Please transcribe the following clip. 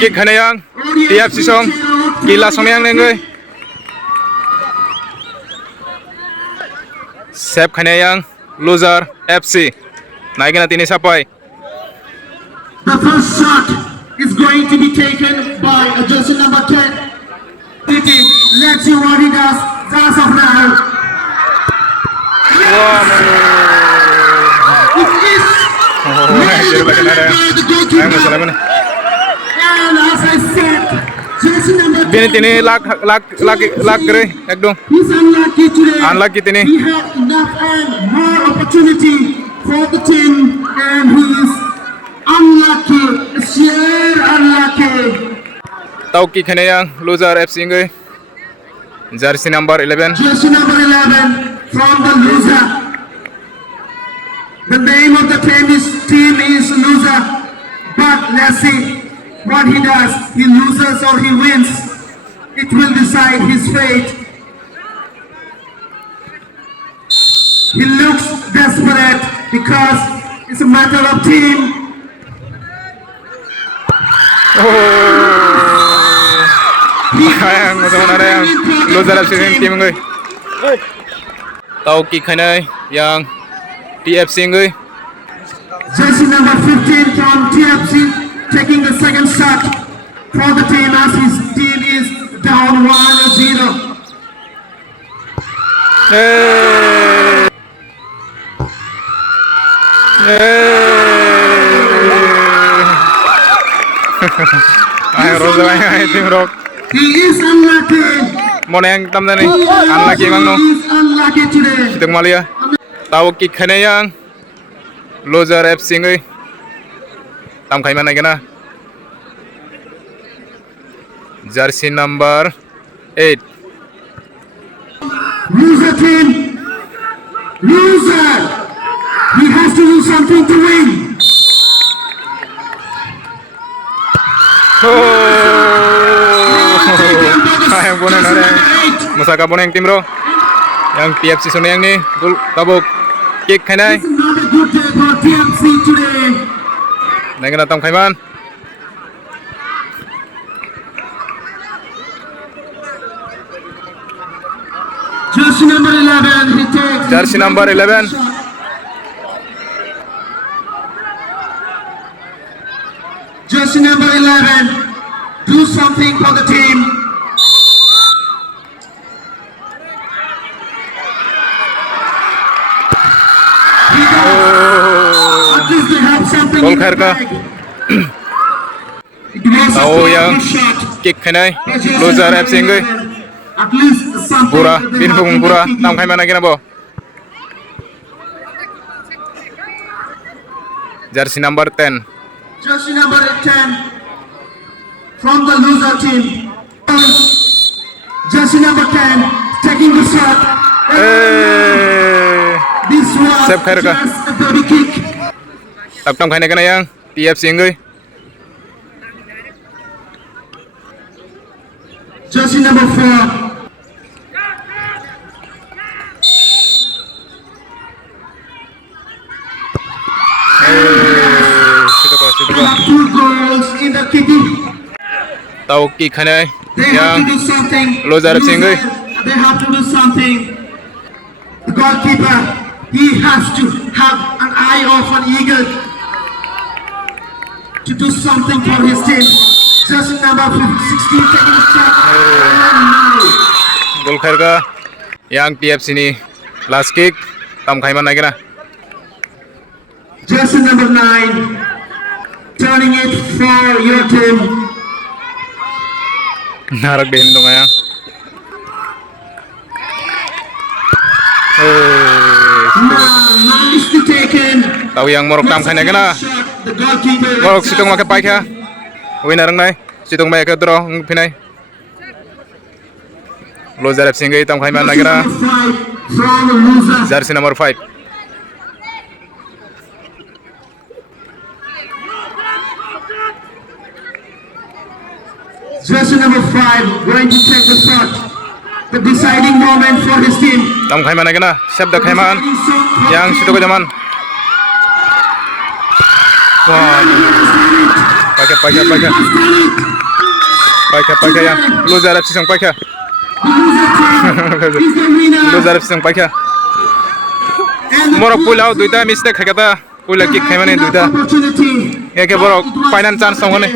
kick khane yang TFC song kila song yang nengoy sep khane yang loser FC naigena tini sapai. The first shot is going to be taken by jersey number 10. Let's see what he does as of now. It is measured by the goalkeeper. And as I said, jersey number 10 tini lag kere ekdom he's unlucky today. Unlucky tini. He had enough and more opportunity for the team, and he is unlucky. Sheer unlucky. tau kick khane yang loser FC ngoi jersey number 11 Jersey number 11 from the loser. The name of the team is loser. But let's see what he does. He loses or he wins. It will decide his fate. He looks desperate because it's a matter of team. yang ada yang loser FC tim ngoi tau kick khane yang TFC ngoi Jersey number 15 from TFC taking the second shot for the team as his team is down 1-0. Ayo Rosa ayo tim rock. He is unlucky. Mone yang tam dani unlucky mang no. He is unlucky today. Situng malia. Tau kick khane yang loser FC ngoi tam khai mana kena jersey number 8 Loser team. Loser. He has to do something to win. Yang bonen ada musaka bonen tim bro yang TFC sone yang ni gol tabuk kick khanai It's not a good day for TFC today. naigena tam khaiman Jersey number 11. He takes jersey number 11 Jersey number 11. Do something for the team. He does. At least they have something Gol in the khair ka. bag. It was a tau yang good shot. kick khanai by jersey loser number FC ngoi 11. At least something pura that they bin have bung in the pura kicking. tam khai mana kena bo jersey number 10 Jersey number 10 from the loser team. Jersey number 10 taking the shot. This was Sep khair ka. just a dirty kick. tam khai kena yang TFC ngoi Jersey number 4. They have 2 goals in the kicking. tau kick khanai They have yang to do something. loser FC ngoi They have to do something. The goalkeeper, he has to have an eye of an eagle to do something for his team. Jersey number 16 taking a shot. gol khair ka yang TFC ni last kick tam khai mana kena Jersey number 9 turning it for your team. narak din dong ya Nicely taken. tau yang morok tam khai kena The goalkeeper. morok situng make pai kha winner ngai situng mai ka draw pinai loser FC ngoi tam khai mana kena Jersey number 5 from the loser. jersey number 5 Jersey number 5 going to take the shot. The deciding moment for his team. tam khai mana kena shabda khai man yang situ ko jaman wah Paika yang loser FC sang paika. Loser FC sang paika. Morok pulau duita mistake khakata pula kick khaimane duita. Eke borok final chance songone.